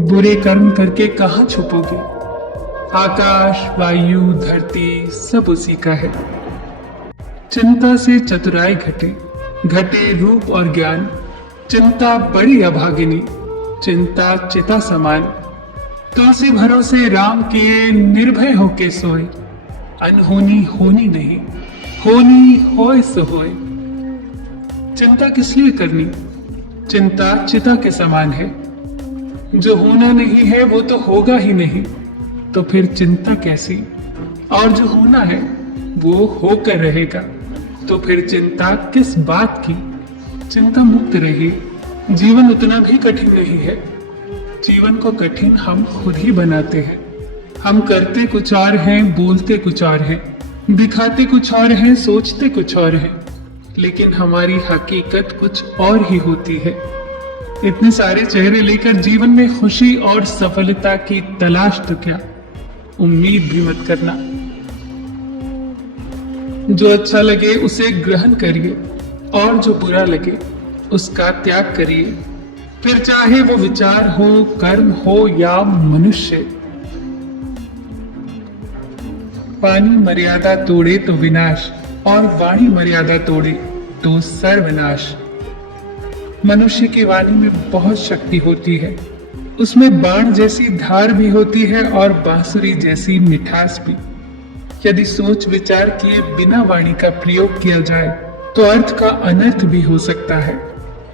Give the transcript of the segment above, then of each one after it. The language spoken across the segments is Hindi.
बुरे कर्म करके कहाँ छुपोगे। आकाश वायु धरती सब उसी का है। चिंता से चतुराई घटे, घटे रूप और ज्ञान। चिंता बड़ी अभागिनी, चिंता चिता समान। तुलसी भरोसे राम किए, निर्भय होके सोए। अनहोनी होनी नहीं, होनी होए सो होए। चिंता किस लिए करनी, चिंता चिता के समान है। जो होना नहीं है वो तो होगा ही नहीं, तो फिर चिंता कैसी। और जो होना है वो होकर रहेगा, तो फिर चिंता किस बात की। चिंता मुक्त रहिए, जीवन उतना भी कठिन नहीं है। जीवन को कठिन हम खुद ही बनाते हैं। हम करते कुछ और हैं, बोलते कुछ और हैं, दिखाते कुछ और हैं, सोचते कुछ और हैं, लेकिन हमारी हकीकत कुछ और ही होती है। इतने सारे चेहरे लेकर जीवन में खुशी और सफलता की तलाश तो क्या, उम्मीद भी मत करना। जो अच्छा लगे उसे ग्रहण करिए और जो बुरा लगे उसका त्याग करिए। फिर चाहे वो विचार हो, कर्म हो या मनुष्य। पानी मर्यादा तोड़े तो विनाश, और वाणी मर्यादा तोड़े तो सर्वनाश। मनुष्य की वाणी में बहुत शक्ति होती है। उसमें बाण जैसी धार भी होती है और बांसुरी जैसी मिठास भी। यदि सोच विचार किए बिना वाणी का प्रयोग किया जाए तो अर्थ का अनर्थ भी हो सकता है।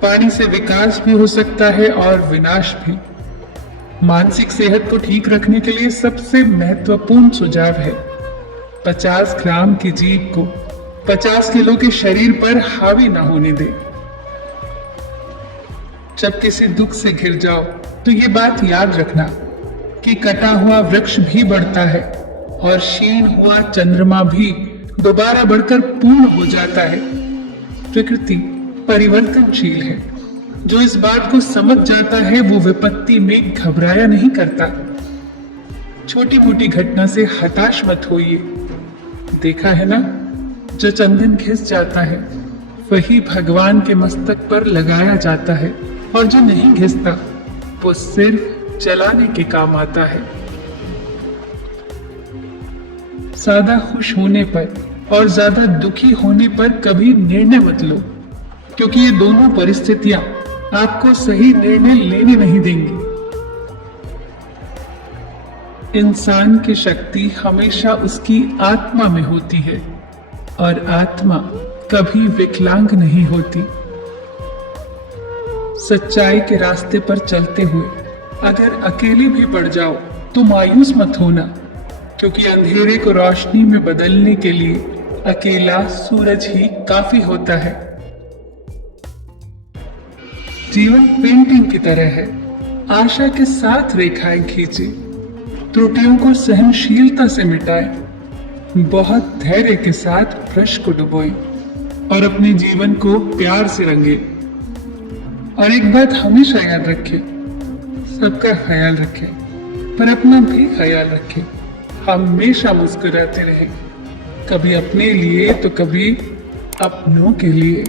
पानी से विकास भी हो सकता है और विनाश भी। मानसिक सेहत को ठीक रखने के लिए सबसे महत्वपूर्ण सुझाव है 50 ग्राम की जीभ को 50 किलो के शरीर पर हावी ना होने दे। जब किसी दुख से घिर जाओ तो ये बात याद रखना कि कटा हुआ वृक्ष भी बढ़ता है और क्षीण हुआ चंद्रमा भी दोबारा बढ़कर पूर्ण हो जाता है। प्रकृति परिवर्तनशील है। जो इस बात को समझ जाता है वो विपत्ति में घबराया नहीं करता। छोटी मोटी घटना से हताश मत होइए। देखा है ना, जो चंदन घिस जाता है वही भगवान के मस्तक पर लगाया जाता है, और जो नहीं घिसता वो सिर्फ जलाने के काम आता है। ज्यादा खुश होने पर और ज्यादा दुखी होने पर कभी निर्णय मत लो, क्योंकि ये दोनों परिस्थितियां आपको सही निर्णय लेने नहीं देंगी। इंसान की शक्ति हमेशा उसकी आत्मा में होती है, और आत्मा कभी विकलांग नहीं होती। सच्चाई के रास्ते पर चलते हुए अगर अकेले भी पड़ जाओ तो मायूस मत होना, क्योंकि अंधेरे को रोशनी में बदलने के लिए अकेला सूरज ही काफी होता है। जीवन पेंटिंग की तरह है। आशा के साथ रेखाएं खींचे, त्रुटियों को सहनशीलता से मिटाएं, बहुत धैर्य के साथ ब्रश को डुबोएं और अपने जीवन को प्यार से रंगे। और एक बात हमेशा याद रखें, सबका ख्याल रखें पर अपना भी ख्याल रखें। हमेशा मुस्कुराते रहें, कभी अपने लिए तो कभी अपनों के लिए।